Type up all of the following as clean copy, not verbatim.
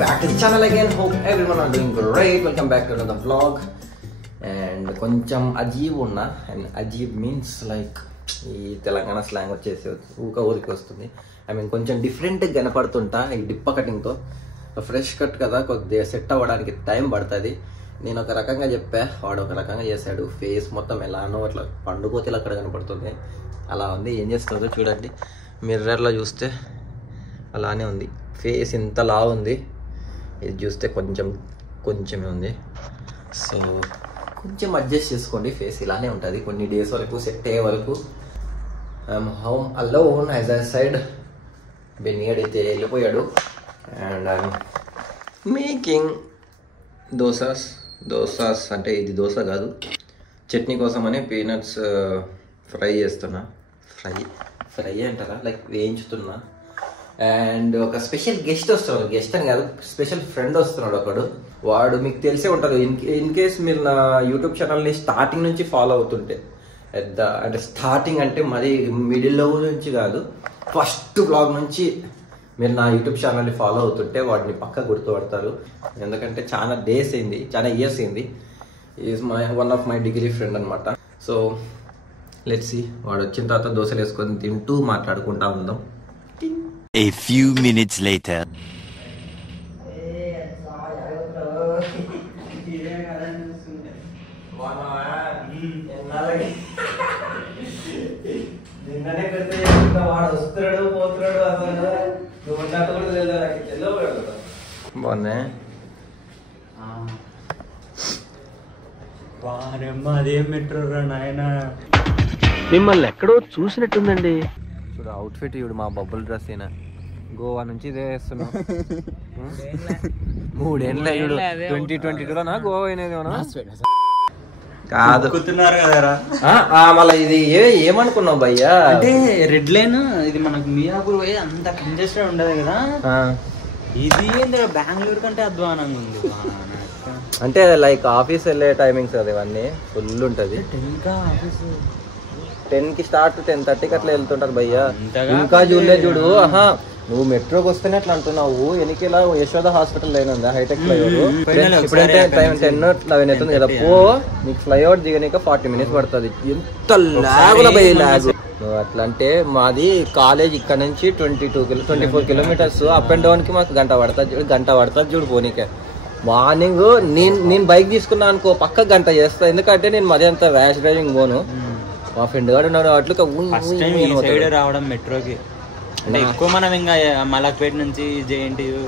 back to the channel again. Hope everyone are doing great. Welcome back to another vlog. And కొంచెం అజీబ్ ఉన్నా, and Ajeeb means like ఈ Telangana slang వచ్చేసి ఊరికి వస్తుంది. I mean కొంచెం డిఫరెంట్గా కనపడుతుంటా ఈ డిప్ప కటింగ్తో. ఫ్రెష్ కట్ కదా, కొద్దిగా సెట్ అవ్వడానికి టైం పడుతుంది. నేను ఒక రకంగా చెప్పా, వాడు ఒక రకంగా చేశాడు. ఫేస్ మొత్తం ఎలానో అట్లా పండుకోతలు అక్కడ కనపడుతుంది. అలా ఉంది. ఏం చేస్తుందో చూడండి, మిర్రర్లో చూస్తే అలానే ఉంది. ఫేస్ ఇంతలా ఉంది, ఇది చూస్తే కొంచెమే ఉంది. సో కొంచెం అడ్జస్ట్ చేసుకోండి. ఫేస్ ఇలానే ఉంటుంది కొన్ని డేస్ వరకు, సెట్ అయ్యే వరకు. I'm home alone as I said. బెన్నియాడ్ అయితే వెళ్ళిపోయాడు. అండ్ ఐఎమ్ మేకింగ్ దోసాస్ అంటే ఇది దోశ కాదు, చట్నీ కోసం అని పీనట్స్ ఫ్రై చేస్తున్నా. ఫ్రై అంటారా, లైక్ వేయించుతున్నా. అండ్ ఒక స్పెషల్ గెస్ట్ వస్తున్నాడు, గెస్ట్ అని కాదు, స్పెషల్ ఫ్రెండ్ వస్తున్నాడు ఒకడు. వాడు మీకు తెలిసే ఉంటారు. ఇన్ కేస్ మీరు నా యూట్యూబ్ ఛానల్ని స్టార్టింగ్ నుంచి ఫాలో అవుతుంటే, అంటే స్టార్టింగ్ అంటే మరి మిడిల్లో నుంచి కాదు, ఫస్ట్ బ్లాగ్ నుంచి మీరు నా యూట్యూబ్ ఛానల్ని ఫాలో అవుతుంటే వాడిని పక్కా గుర్తుపడతారు. ఎందుకంటే చాలా డేస్ అయింది, చాలా ఇయర్స్ అయింది. Is one of my degree friend అనమాట. సో లెట్స్ సీ, వాడు వచ్చిన తర్వాత దోశలు వేసుకొని తింటూ మాట్లాడుకుంటా ఉందాం. A few minutes later. నిన్ననే పెడితే వాడు వస్తున్నాడు పోతున్నాడు, అసలు నువ్వు ఉన్నట్టు కూడా తెలియదు నాకు. తెల్లవాడు బాగున్నాయి. అదేం మెట్రో రా నాయన, మిమ్మల్ని ఎక్కడో చూసినట్టుందండి. చూడు అవుట్ఫిట్, చూడు మా బబ్బుల్ డ్రెస్ అయినా గోవా నుంచి ఇదే వేస్తున్నాం. 3 ఏళ్ళ 2022లోనా గోవా అయినది కాదు కదరా. మళ్ళీ ఇది ఏమనుకున్నావు భయ్యా? అంటే రెడ్ లైన్ ఇది మనకు మియాపూర్ పోయి అంత కంజెస్టెడ్ ఉండదు కదా, ఇది బెంగళూరు కంటే అధ్వానంగా ఉంది. అంటే లైక్ ఆఫీస్ వెళ్ళే టైమింగ్స్ అది, ఇవన్నీ ఫుల్ ఉంటుంది. 10కి స్టార్ట్, 10:30కి అట్లా వెళ్తుంటారు భయ్యా. ఇంకా చూడలే చూడు. నువ్వు మెట్రోకి వస్తేనే అట్లా అంటున్నావు. ఎనికిలా యశోద హాస్పిటల్ లైన్ ఉందా, హైటెక్ ఫ్లైఓవర్. ఇప్పుడంటే టైం 10-11 అవుతుంది కదా. నీకు ఫ్లైఓవర్ దిగనీక 40 minutes పడుతుంది. ఎంత లాగుల భయ్య లాగ్. నువ్వు అట్లా అంటే మాది కాలేజ్ ఇక్కడ నుంచి 24 kilometers అప్ అండ్ డౌన్ కి మాకు గంట పడుతుంది చూడు పోనీకే. మార్నింగ్ నేను బైక్ తీసుకున్నా అనుకో, పక్క గంట చేస్తా. ఎందుకంటే నేను మరీ అంత ర్యాష్ డ్రైవింగ్ పోను. మా ఫ్రెండ్ గారు ఉన్నాడు అట్లా రావడం మెట్రోకి అంటే ఎక్కువ. మనం ఇంకా మలక్పేట నుంచి జేఎన్టీయూ,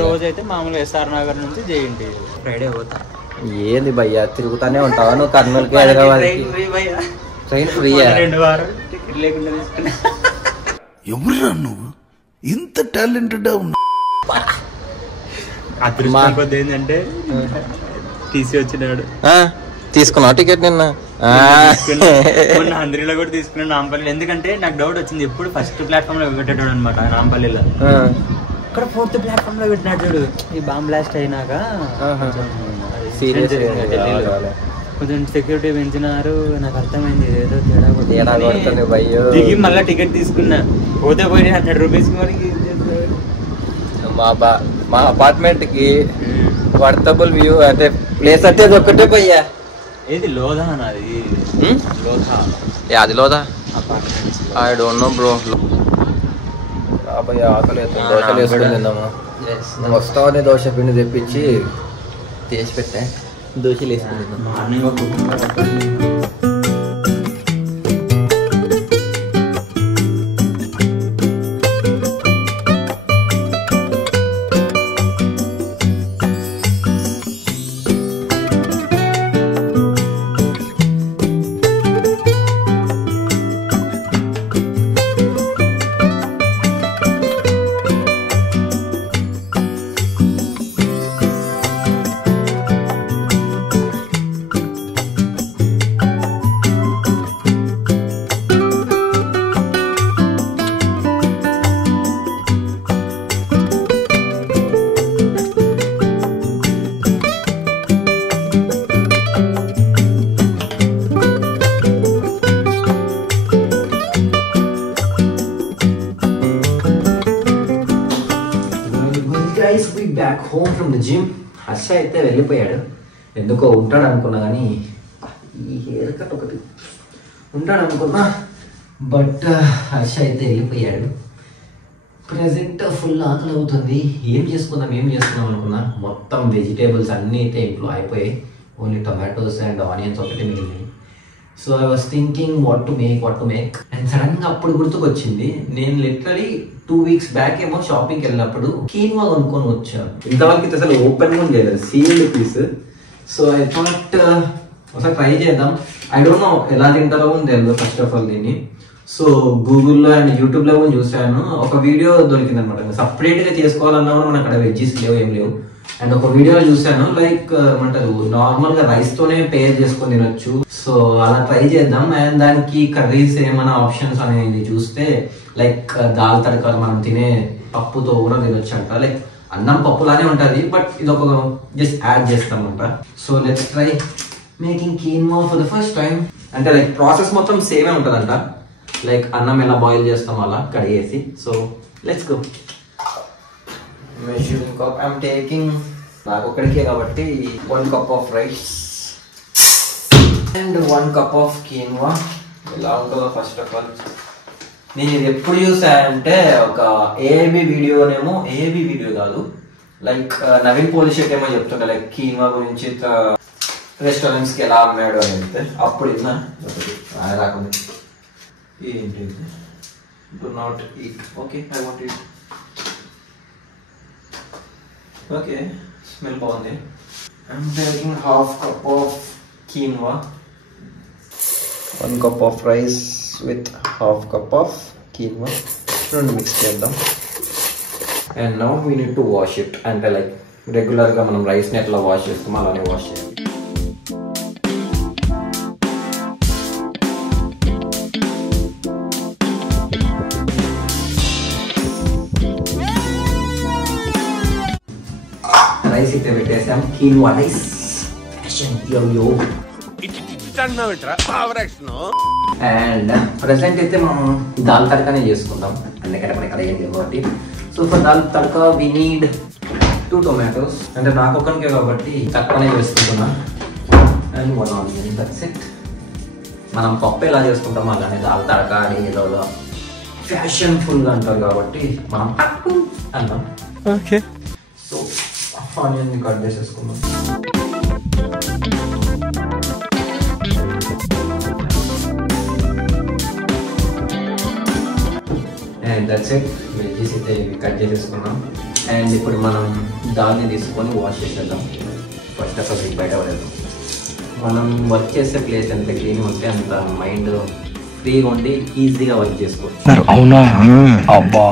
రోజు అయితే మామూలుగా ఎస్ఆర్ నగర్ నుంచి జేఎన్టీయూ. ఫ్రైడే పోతా. ఏంది భయ్యా తిరుగుతానే ఉంటావా నువ్వు? కర్నూలుకి, హైదరాబాద్ ట్రైన్ ఫ్రీ. 2 వారాలు టికెట్ లేకుండా తీసుకున్నా. ఎవరురా నువ్వు ఇంత టాలెంటెడ్ ఉన్నా? అదృష్టం ఏంటంటే తీసి వచ్చినాడు. తీసుకున్నావు టికెట్ నిన్న? మొన్న ఆంధ్రలో కూడా తీసుకున్నాను నాంపల్లి. ఎందుకంటే నాకు డౌట్ వచ్చింది, ఎప్పుడు ఫస్ట్ ప్లాట్ఫామ్ లో పెట్టాడు అనమాట నాంపల్లిలో. ఇక్కడ 4th ప్లాట్ఫామ్ లో పెట్టినాడు చూడు. ఈ బాంబ్ బ్లాస్ట్ అయినాక కొంచెం సెక్యూరిటీ పెంచినారు. నాకు అర్థమైంది ఏదో తేడా దిగి మళ్ళీ టికెట్ తీసుకున్నా. పోతే పోయి 100 రూపీస్ మా అపార్ట్మెంట్ కి వర్తబుల్ వ్యూ అంటే ప్లేస్ అంటే అది ఒక్కటే పోయా. ఏది లోధా అన్నది? అది Lodha apartments. I don't no bro. ఆకలి దోశలు వేసుకుని తిందామా? వస్తావని దోశ పిండి తెప్పించి తీసి పెట్టా, దోశలు వేసుకుని తిందాం. Back home from the gym. Harsha అయితే వెళ్ళిపోయాడు, ఎందుకో ఉంటాడు అనుకున్నా కానీ ఈ హెయిర్ కట్ ఒకటి ఉంటాడు అనుకున్నా, బట్ హర్ష అయితే వెళ్ళిపోయాడు. ప్రజెంట్ ఫుల్ ఆకలి అవుతుంది. ఏం చేసుకుందాం అనుకున్నా, మొత్తం వెజిటేబుల్స్ అన్నీ అయితే ఇంట్లో అయిపోయాయి, ఓన్లీ టొమాటోస్ అండ్ ఆనియన్స్ ఒకటి మిగిలినాయి. So I was thinking what to make and సడన్గా అప్పుడు గుర్తుకొచ్చింది, నేను లిటరలీ 2 weeks బ్యాక్ ఏమో షాపింగ్కి వెళ్ళినప్పుడు కీన్వా కొనుక్కొని వచ్చాను. ఇంతవరకు అసలు ఓపెన్ కూడా చేయలేదు, sealed piece. So I thought ఒకసారి ట్రై చేద్దాం. ఐ డోంట్ నో ఎలా తింటారో తెలియదు ఫస్ట్ ఆఫ్ ఆల్ దీన్ని. సో గూగుల్లో అండ్ యూట్యూబ్లో కూడా చూసాను, ఒక వీడియో దొరికింది అనమాట. సపరేట్గా చేసుకోవాలన్నా కూడా మనకు అక్కడ వెజ్జెస్ లేవు, ఏం లేవు. అండ్ ఒక వీడియోలో చూసాను, లైక్ ఏమంటారు, నార్మల్గా రైస్తోనే పేర్ చేసుకొని తినొచ్చు. సో అలా ట్రై చేద్దాం. అండ్ దానికి కర్రీస్ ఏమైనా ఆప్షన్స్ అనేది చూస్తే లైక్ దాల్ తడక మనం తినే పప్పుతో కూడా తినొచ్చు అంట. లైక్ అన్నం పప్పులానే ఉంటుంది, బట్ ఇది ఒక జస్ట్ యాడ్ చేస్తామంట. So let's try making quinoa for the first time. అంటే లైక్ ప్రాసెస్ మొత్తం సేమే ఉంటుందంట, లైక్ అన్నం ఎలా బాయిల్ చేస్తాం అలా కడిగేసి. So let's go. measuring cup I'm taking నాకు ఒక్కడికే కాబట్టి 1 cup of rice and 1 cup of quinoa. ఎలా ఉంటుందో ఫస్ట్ ఆఫ్ ఆల్ నేను ఇది ఎప్పుడు చూసానంటే ఒక ఏబీ వీడియో కాదు, లైక్ నవీన్ పోలిషెట్ ఏమో చెప్తుండే లైక్ కీన్వా గురించి రెస్టారెంట్స్కి ఎలా అమ్మాడు అని చెప్తే అప్పుడు విన్నా. రాకుండా ఏంటి do not eat, okay I want eat. Okay smell బాగుంది. I'm taking half cup of quinoa, 1 cup of rice with half cup of quinoa. రెండు మిక్స్ చేద్దాం. And now we need to wash it. అంటే like రెగ్యులర్గా మనం రైస్ని ఎట్లా wash చేస్తామో అలానే వాష్ చేయాలి. రైస్ అయితే పెట్టేసాం, quinoa రైస్. అండ్ ప్రెసెంట్ అయితే మనం దాల్ తడకనే చేసుకుందాం, ఎందుకంటే ఇక్కడ ఏం లేదు కాబట్టి. So for dal tadka we need 2 tomatoes. అంటే నాకు ఒక్కనికే కాబట్టి తక్కువనే చేసుకుంటున్నా. And 1 onion, that's it. మనం పప్పు ఎలా చేసుకుంటామో అలానే దాల్ తడక అని ఏదో ఫ్యాషన్ఫుల్గా అంటారు కాబట్టి మనం తక్కువ అన్నాం. ఓకే, సో ఆనియన్ని కట్ చేసేసుకుందాం. And that's it. వెజ్జెస్ అయితే కట్ చేసేసుకున్నాం. అండ్ ఇప్పుడు మనం దాల్ని తీసుకొని వాష్ చేసేద్దాం. ఫస్ట్ ఆఫ్ ఆల్ బయట పడేద్దాం. మనం వర్క్ చేసే ప్లేస్ ఎంత క్లీన్ ఉంటే అంత మైండ్ ఫ్రీగా ఉండి ఈజీగా వర్క్ చేసుకోవచ్చు. అవునా? అబ్బా.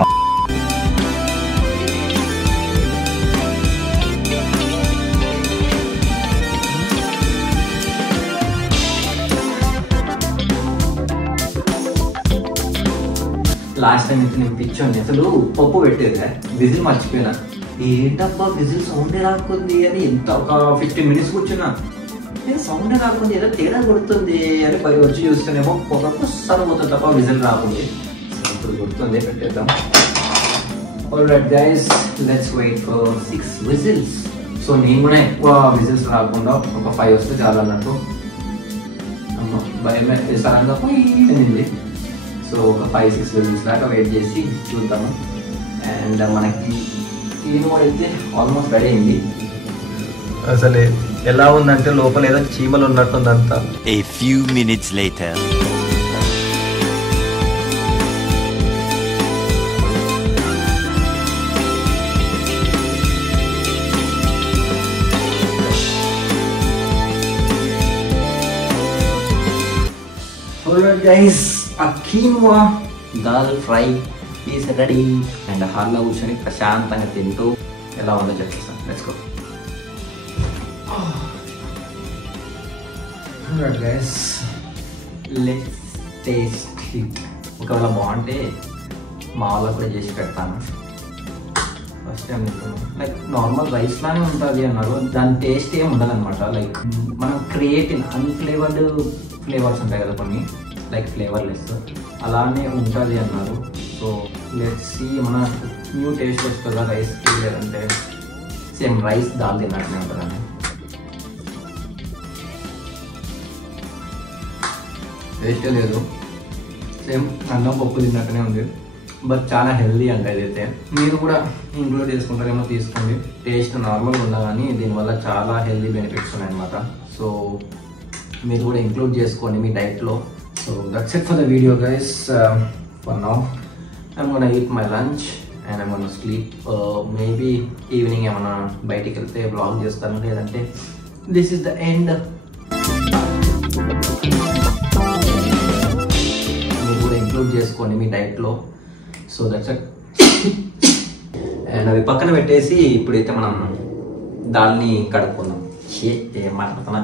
లాస్ట్ టైం అయితే నేను పిచ్చోండి, అసలు పప్పు పెట్టేది విజిల్ మర్చిపోయినా. ఏంటబ్బా విజిల్ సౌండే రాకుంది అని ఎంత ఒక 15 minutes కూర్చున్నా, నేను సౌండే రాకుంది ఏదో తేడా కొడుతుంది అని పై వచ్చి చూస్తేనేమో ఒక్కొక్కసారి పోతుంది తప్ప విజిల్ రాకుంది. ఇప్పుడు కొడుతుంది, పెట్టేద్దాం. Alright guys, let's wait for 6 whistles. So నేను కూడా ఎక్కువ విజిల్స్ రాకుండా ఒక 5 వస్తే చాలా అన్నట్టు. భయం సడన్గా పోయింది. సో ఒక 5-6 whistles దాకా వెయిట్ చేసి చూద్దాము. అండ్ మనకి quinoa అయితే ఆల్మోస్ట్ రెడీ అయింది. అసలు ఎలా ఉందంటే లోపల ఏదో చీమలు ఉన్నట్టుందంతా. A few minutes later. Alright guys, a quinoa dal fry is ready. And హాల్లో కూర్చొని ప్రశాంతంగా తింటూ ఎలా ఉందో చెప్పేస్తాను. Let's go. Alright guys, let's taste it. ఒకవేళ బాగుంటే మా వాళ్ళకు కూడా చేసి పెడతాను. First time like normal rice లానే ఉంటుంది అన్నారు, దాని టేస్ట్ ఏమి ఉండదు అనమాట. లైక్ మనం క్రియేటివ్ అన్ఫ్లేవర్డ్ ఫ్లేవర్స్ ఉంటాయి కదా కొన్ని, లైక్ ఫ్లేవర్లెస్ అలానే ఉంటుంది అన్నారు. సో లెట్స్ సీ మన న్యూ టేస్ట్ వస్తుందా రైస్కి, లేదంటే సేమ్ రైస్ దాల్ తిన్నట్టునే ఉంటుందండి. టేస్టే లేదు, సేమ్ అన్నం పప్పు తిన్నట్టునే ఉంది. బట్ చాలా హెల్దీ అంట ఇదైతే. మీరు కూడా ఇంక్లూడ్ చేసుకుంటారేమో తీసుకోండి. టేస్ట్ నార్మల్గా ఉన్నా కానీ దీనివల్ల చాలా హెల్దీ బెనిఫిట్స్ ఉన్నాయన్నమాట. సో మీరు కూడా ఇంక్లూడ్ చేసుకోండి మీ డైట్లో. So that's it for the video guys. For now I'm gonna eat my lunch and I'm gonna sleep. Maybe evening ఏమైనా బయటికి వెళ్తే బ్లాగ్ చేస్తాను, లేదంటే దిస్ ఇస్ ద ఎండ్. మీరు కూడా ఇంక్లూడ్ చేసుకోండి మీ డైట్లో. So that's it. అండ్ అవి పక్కన పెట్టేసి ఇప్పుడైతే మనం దాల్ని కడుక్కుందాం. ఏం మాట్లాడుతున్నా.